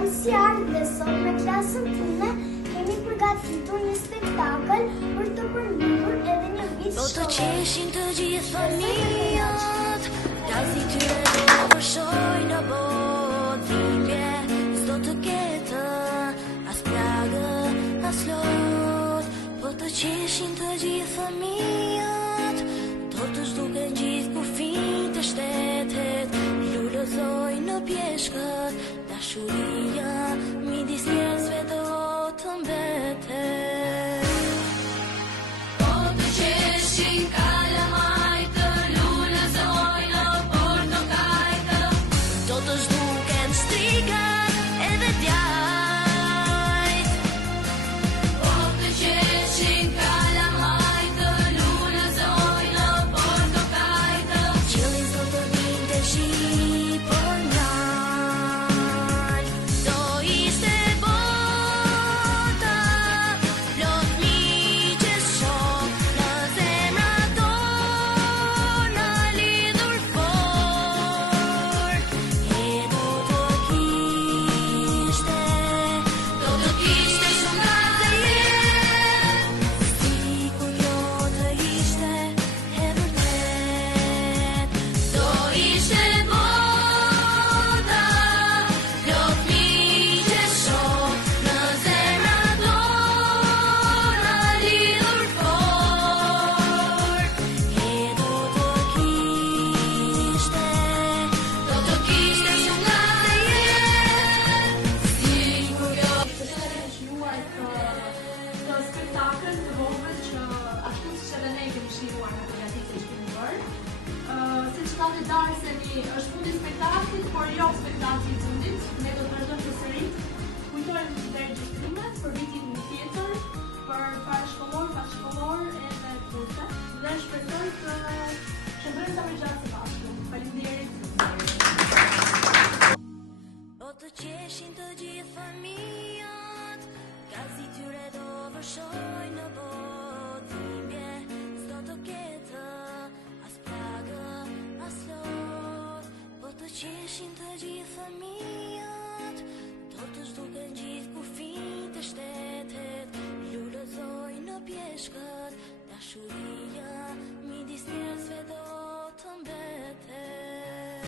jam Siar dhe sot me klasën time kemi përgatitur një spektakël për të përmbyllur edhe një vit shkollor. Do të qeshin të gjithë fëmijët, gazi tyre do vërshoj në botë, dhimbje s'do të ketë, as plagë, as lot. Po të qeshin të gjithë fëmijët, do të zhduken gjithë kufijtë të shtetet, lullëzoj në pjeshkët, dashuria midis njerëzve do të mbetet. Po të qeshin kalamaj të lullëzoj në portokajtë, do të zhduken strikët edhe djajt. Po të qeshin kalamaj të lullëzoj në portokajtë, qëllin s'do të vinte shqipër nalt. Do ishte bota plot miqesh shoh, në zemra tona lidhur fort. E do të kishte shumë gazë jetë, sikur kjo të ishte e vërtet. Do ishte bota plot miqesh shoh, në zemra tona lidhur fort. E do të kishte shumë gazë jetë, sikur kjo. Shluar të spektakël të vogël që ashtu siç edhe ne kemi shluar në përgatitje që kemi bërë. Siç thotë Darseni, është fundi i spektaklit, por jo spektakli i fundit. Ne do të vazhdojmë përsërit. Kujtojmë të regjistrimet për vitin tjetër, për parashkollor, bashkëkollor edhe kurse. Dhe shpresoj të qëndrojmë sa më gjatë së bashku. Faleminderit. Po të qeshin të gjithë fëmijët, gazi tyre do vërshoj në botë, dhimbje s'do të ketë, as plagë, as lot. Po të qeshin të gjithë fëmijët,